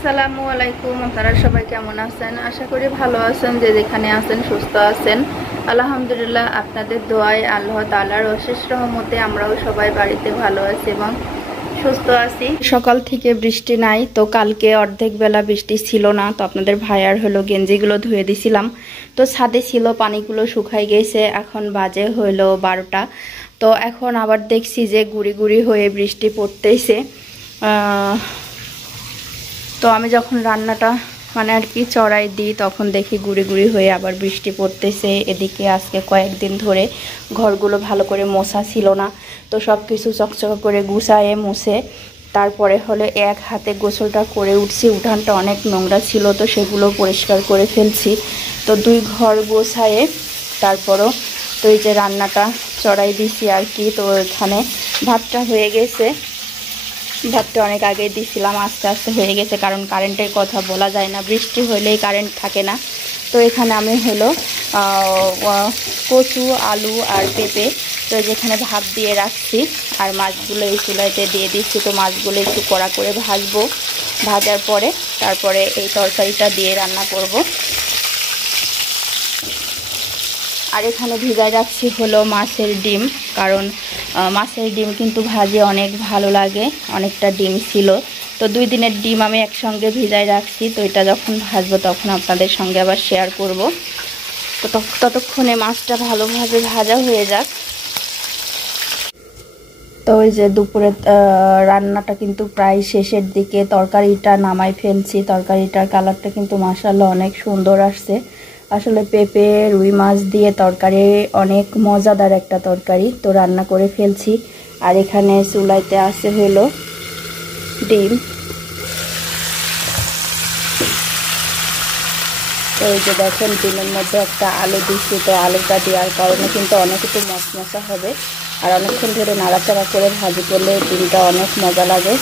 আসসালামু আলাইকুম। আপনারা সবাই কেমন আছেন? আশা করি ভালো আছেন, যে যেখানে আছেন সুস্থ আছেন। আলহামদুলিল্লাহ, আপনাদের দোয়ায় আল্লাহ তাআলার অশেষ রহমতে আমরাও সবাই বাড়িতে ভালো আছি এবং সুস্থ আছি। সকাল থেকে বৃষ্টি নাই, তো কালকে অর্ধেক বেলা বৃষ্টি ছিল না, তো আপনাদের ভাইয়ার হলো গেঞ্জিগুলো ধুয়ে দিছিলাম, তো ছাদে ছিল, পানিগুলো শুকাই গেছে। এখন বাজে হইলো 12টা, তো এখন আবার দেখছি যে গুড়ি গুড়ি হয়ে বৃষ্টি পড়তেছে। তো আমি যখন রান্নাটা মানে আর কি চড়াই দিই, তখন দেখি গুড়ি গুড়ি হয়ে আবার বৃষ্টি পড়তেছে। এদিকে আজকে কয়েকদিন ধরে ঘরগুলো ভালো করে মোছা ছিল না, তো সব কিছু চকচক করে গুছায়ে মুছে তারপরে হলে এক হাতে গোসলটা করে উঠছি। উঠানটা অনেক নোংরা ছিল, তো সেগুলো পরিষ্কার করে ফেলছি। তো 2 ঘর গোছায়ে তারপরও তো এই যে রান্নাটা চড়াই দিছি আর কি। তো এখানে ভাতটা হয়ে গেছে, ভাতটা অনেক আগে দিছিলাম, আস্তে আস্তে হয়ে গেছে, কারণ কারেন্টের কথা বলা যায় না, বৃষ্টি হলেই কারেন্ট থাকে না। তো এখানে আমি হলো কচু, আলু আর পেঁপে তো যেখানে ভাত দিয়ে রাখছি, আর মাছগুলো এই চুলাইতে দিয়ে দিচ্ছি। তো মাছগুলো একটু কড়া করে ভাজবো, ভাজার পরে তারপরে এই তরকারিটা দিয়ে রান্না করব। আর এখানে ভিজায় রাখছি হলো মাছের ডিম, কারণ মাছের ডিম কিন্তু ভাজে অনেক ভালো লাগে, অনেকটা ডিম ছিল। তো 2 দিনের ডিম আমি একসঙ্গে ভিজায় রাখছি, তো এটা যখন ভাজবো তখন আপনাদের সঙ্গে আবার শেয়ার করব। তো ততক্ষণে মাছটা ভালোভাবে ভাজা হয়ে যাক। তো ওই যে দুপুরে রান্নাটা কিন্তু প্রায় শেষের দিকে, তরকারিটা নামাই ফেলছি। তরকারিটার কালারটা কিন্তু মাশাআল্লাহ অনেক সুন্দর আসছে। আসলে পেঁপে রুই মাছ দিয়ে তরকারি অনেক মজাদার একটা তরকারি, তো রান্না করে ফেলছি। আর এখানে চুলাইতে আছে হলো ডিম। তো এই যে দেখেন, ডিমের মধ্যে একটা আলু দিচ্ছি, তো আলুটা দেওয়ার কারণে কিন্তু অনেক একটু মশমশা হবে, আর অনেকক্ষণ ধরে নাড়াচাড়া করে ভাজি করলে ডিমটা অনেক মজা লাগে।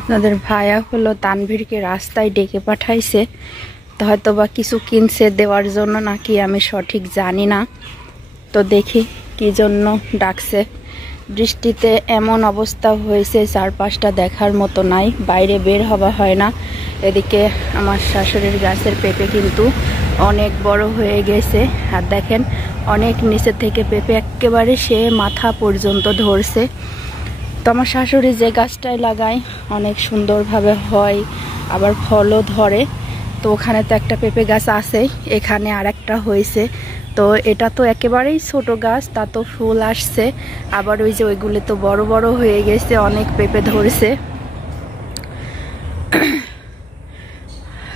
আপনাদের ভাইয়া হলো তানভীরকে রাস্তায় ডেকে পাঠাইছে, তো হয়তো বা কিছু কিনছে দেওয়ার জন্য নাকি, আমি সঠিক জানি না। তো দেখি কি জন্য ডাকছে। বৃষ্টিতে এমন অবস্থা হয়েছে, চারপাশটা দেখার মতো নাই, বাইরে বের হওয়া হয় না। এদিকে আমার শাশুড়ির গাছের পেঁপে কিন্তু অনেক বড় হয়ে গেছে, আর দেখেন অনেক নিচে থেকে পেঁপে একেবারে সে মাথা পর্যন্ত ধরছে। তো আমার শাশুড়ি যে গাছটায় লাগায় অনেক সুন্দরভাবে হয়, আবার ফলও ধরে। তো ওখানে তো একটা পেঁপে গাছ আছে, এখানে আর একটা হয়েছে। তো এটা তো একেবারেই ছোট গাছ, তা তো ফুল আসছে, আবার ওই যে ওইগুলো তো বড় বড় হয়ে গেছে, অনেক পেঁপে ধরছে।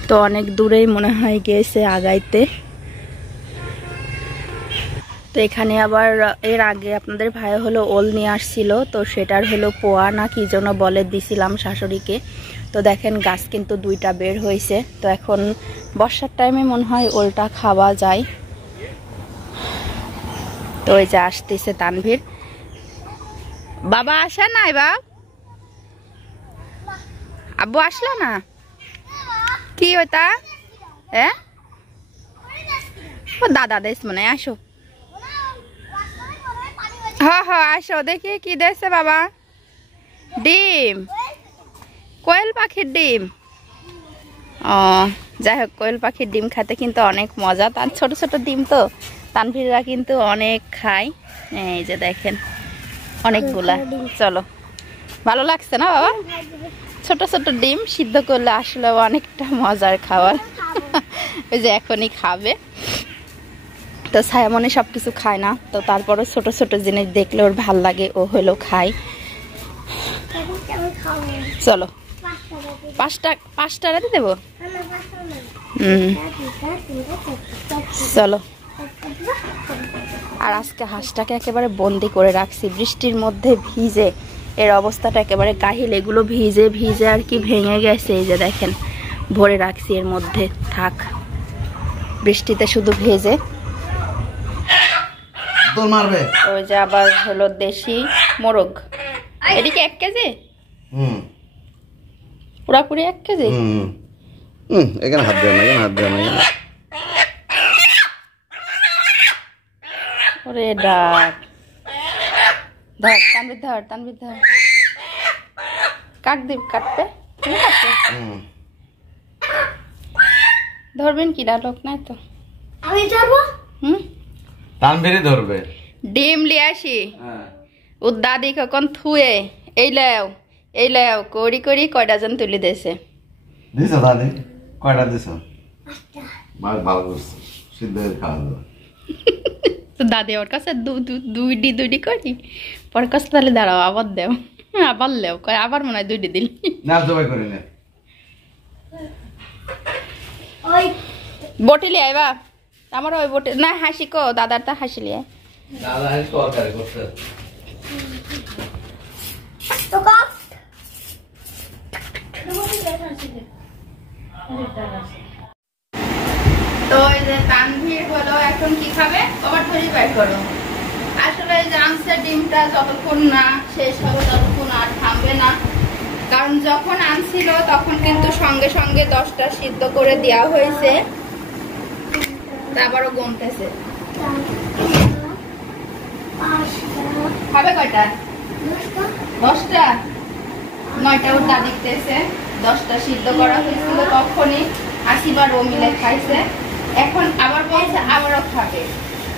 তো অনেক দূরেই মনে হয় গেছে আগাইতে। তো এখানে আবার এর আগে আপনাদের ভাই হলো ওল নিয়ে আসছিল, তো সেটার হলো পোয়া না কি যেন বলে দিছিলাম শাশুড়িকে। তো দেখেন গাছ কিন্তু 2টা বের হয়েছে। তো এখন বর্ষার টাইমে মনে হয় ওলটা খাওয়া যায়। তো ওই যে আসতেছে তানভীর। বাবা আসে নাই? বাবা আব্বু আসলো না? কি ওটা? হ্যাঁ, ও দাদা দেশ মনে হয়, আসো। হ্যাঁ আসো, দেখি কি দেশে বাবা। ডিম, কোয়েল পাখির ডিম। ও যাই হোক, কোয়েল পাখির ডিম খেতে কিন্তু অনেক মজা, তার ছোট ছোট ডিম তো তানভীররা কিন্তু অনেক খায়। এই যে দেখেন অনেকগুলা। চলো, ভালো লাগছে না বাবা? ছোট ছোট ডিম সিদ্ধ করলে আসলে অনেকটা মজার খাবার। ওই যে এখনই খাবে। তো ছায়ামনে সবকিছু খায় না, তো তারপরও ছোট ছোট জিনিস দেখলে ওর ভাল লাগে, ও হলো খায়। চলো, 5টা রাতে দেবো। চলো। আর আজকে হাঁসটাকে একেবারে বন্দি করে রাখছি, বৃষ্টির মধ্যে ভিজে এর অবস্থাটা একেবারে কাহিল। এগুলো ভিজে ভিজে আর কি ভেঙে গেছে, এই যে দেখেন ভরে রাখছি এর মধ্যে, থাক বৃষ্টিতে শুধু ভেজে। ওই যে আবার হলো দেশি মোরগ, এদিকে 1 কেজি, পুরাপুরি 1 কেজি। এখানে হাত দেয় না, এখানে হাত দেয় না। ওরে ডাক, ধর তানভীর ধর কাটবে তুমি কাটবে ধরবেন কি লোক নাই তো আমি যাবো তানভীরই ধরবে ডিম লিয়ে আসি ও দাদি কখন থুয়ে এই লাও করি কয়টা জন তুলি দেছে দিছো দাদি কয়টা দিছো ভালো করছো সিদ্ধ করে খাওয়া দাও তো দাদি ওর কাছে দুইটি করি পর কাছে তাহলে দাঁড়াও আবার দেও আবার লেও আবার মনে হয় দুইটি দিল না জবাই করে নে ওই বটি লিয়ে আইবা আমার ওই বটি না হাসি কো দাদার তা হাসি লিয়ে দাদা আজ তরকারি করছে তো কাট তো এই যে তানভীর হলো এখন কি খাবে আবার থরি বাই করো আসলে এই যে আনসার ডিমটা যতক্ষণ না শেষ হবে ততক্ষণ আর থামবে না কারণ যখন আনছিল তখন কিন্তু সঙ্গে সঙ্গে 10টা সিদ্ধ করে দেওয়া হয়েছে আবারও গমতেছে খাবে কয়টা 10টা 9টা ওটা দেখতেছে 10টা সিদ্ধ করা হয়েছিল তখনই আসিবার ও মিলে খাইছে এখন আবার বলছে আবারও খাবে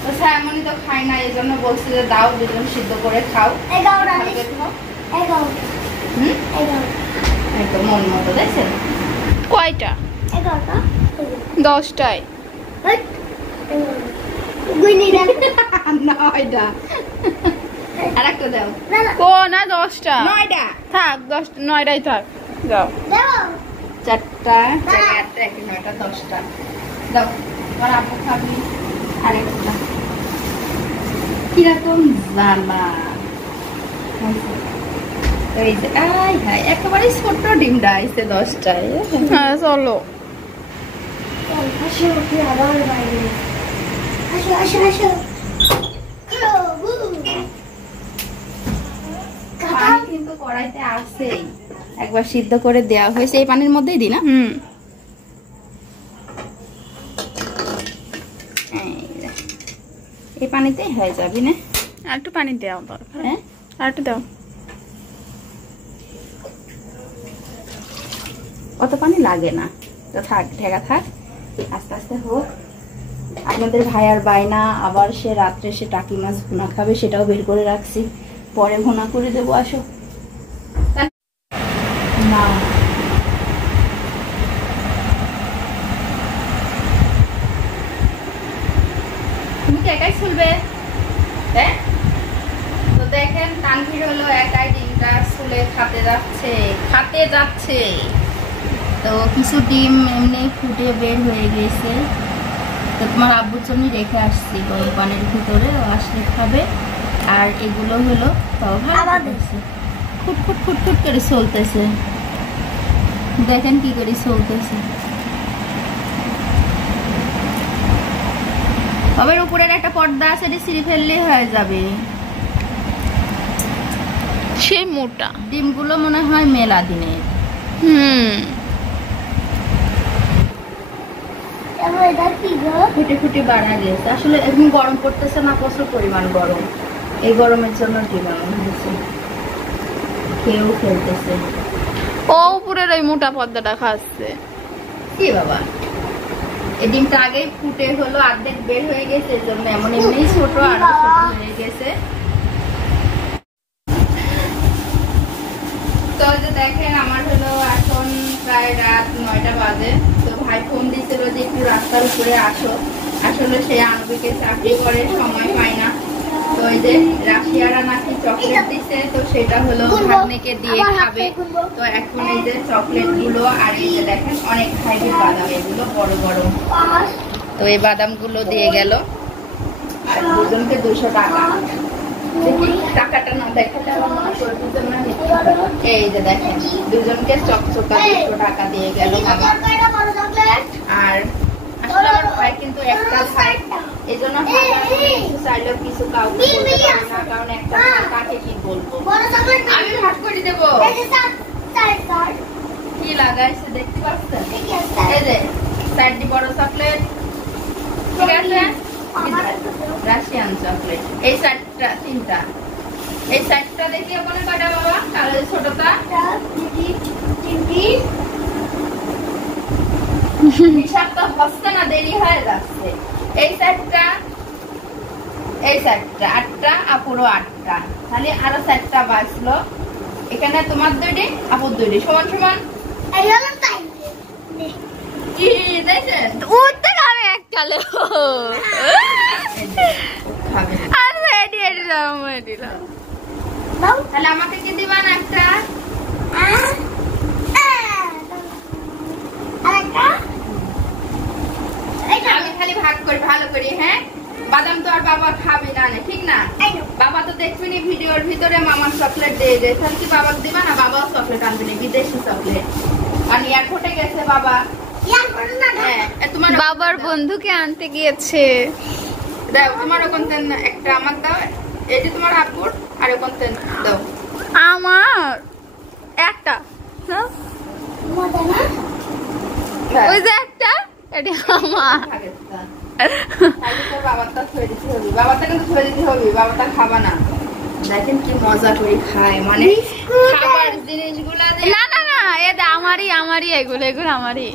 তো এমনই তো খাই না এই জন্য বলছে যে দাও দুজন সিদ্ধ করে খাও 11 একদম মন মতো দেখছেন কয়টা 10টায় নয়টা আর একটা দাও কো না 10টা 9টা থাক 9টাই থাক দাও 4টা 4টা 9টা 10টা দাও আর আপু খাবি আরেকটা কিরকম জ্বালা এই যে হাই একেবারে ছোট ডিমটা আইছে 10টায় হ্যাঁ চলো পানি কিন্তু কড়াইতে আছেই একবার সিদ্ধ করে দেওয়া হয়েছে এই পানির মধ্যেই দি না এই পানিতে হয়ে যাবি না আর একটু পানি দাও দরকার হ্যাঁ আর একটু দাও অত পানি লাগে না তো থাক ঢেকা থাক আস্তে আস্তে হোক আপনাদের ভাইয়ার বায়না আবার সে রাত্রে সে টাকি মাছ ভুনা খাবে সেটাও বের করে রাখছি পরে ভুনা করে দেবো আসো না তুমি কি একাই চলবে হ্যাঁ তো দেখেন তানভীর হলো একাই ডিমটা চুলে খাতে যাচ্ছে তো কিছু ডিম এমনি ফুটে বের হয়ে গেছে তো তোমার আব্বুর জন্য রেখে আসছি গরম পানির ভিতরে আসলে খাবে আর এগুলো হলো তাও ভালো খুট খুট খুট খুট করে চলতেছে দেখেন কি করে চলতেছে আবার উপরের একটা পর্দা আছে এটা ছিঁড়ে ফেললেই হয়ে যাবে সেই মোটা ডিমগুলো মনে হয় মেলা দিনের ফুটে ফুটে বাড়া গেছে আসলে এখন গরম পড়তেছে না প্রচুর পরিমাণ গরম এই গরমের জন্য ডিম হয়েছে কেউ খেলতেছে ও উপরের ওই মোটা পর্দাটা খাচ্ছে কি বাবা এই ডিমটা আগেই ফুটে হলো অর্ধেক বের হয়ে গেছে এই জন্য এমন এমনি ছোট আর ছোট হয়ে গেছে তো দেখেন আমার হলো এখন প্রায় রাত 9টা বাজে তো ভাই ফোন দিছিল যে একটু রাস্তার উপরে আসো আসলে সে আনবিকে চাকরি করে সময় পায় না তো এই যে রাশিয়ারা নাকি চকলেট দিচ্ছে তো সেটা হলো ভাগ্নেকে দিয়ে খাবে তো এখন এই যে চকলেট গুলো আর এই যে দেখেন অনেক হাইব্রিড বাদাম এগুলো বড় বড় তো এই বাদাম গুলো দিয়ে গেল আর দুজনকে 200 টাকা টাকাটা না দেখাতে এই যে দেখেন দুজনকে চকচকা 200 টাকা দিয়ে গেল আর আসলে আমার ভাই কিন্তু একটা ভাই এই জন্য কিছু চাইলেও কিছু কাউকে বলতে পারি না কারণ একটা কাকে কি বলবো আমি ভাগ করে দেবো কি লাগাইছে দেখতে পাচ্ছেন এই যে 4টি বড় চকলেট ঠিক আছে রাশিয়ান চকলেট এই 3টা এই সাইডটা দেখি ওখানে কয়টা বাবা কালো ছোটটা তিনটি হিসাবটা হচ্ছে না, দেরি হয়ে যাচ্ছে। এই সাইডটা আটটা, আপুরও আটটা, তাহলে আরো 4টা বাঁচলো। এখানে তোমার 2টি, আপুর 2টি, সমান সমান। এই হলো টাইম কি দেখেন উঠতে খাবে এককালে খাবে। আর রেডি দিলাম দাও তাহলে আমাকে কি দিবা না একটা? আমি খালি ভাগ করি ভালো করি। হ্যাঁ, বাদাম তো আর বাবা খাবে না, ঠিক না? বাবা তো দেখবিনি ভিডিওর ভিতরে মামার চকলেট দিয়ে দেয়, তাহলে কি বাবা দিবা না? বাবাও চকলেট আনবে না, বিদেশি চকলেট। আর এয়ারপোর্টে গেছে বাবা। হ্যাঁ, তোমার বাবার বন্ধুকে আনতে গিয়েছে। দাও, তোমার ওখান একটা আমার দাও। এই যে তোমার আপুর, আর ওখান দাও। আমার একটা নাও। হ্যাঁ। ওই যে একটা, এটা আমার। বাবারটা ছুঁয়ে দিতে হবে, বাবারটা কিন্তু ছুঁয়ে দিতে হবে, বাবাটা খাবা না। দেখেন কি মজা করে খায়, মানে খাবার জিনিসগুলা না না না, এটা আমারই এগুলো আমারই।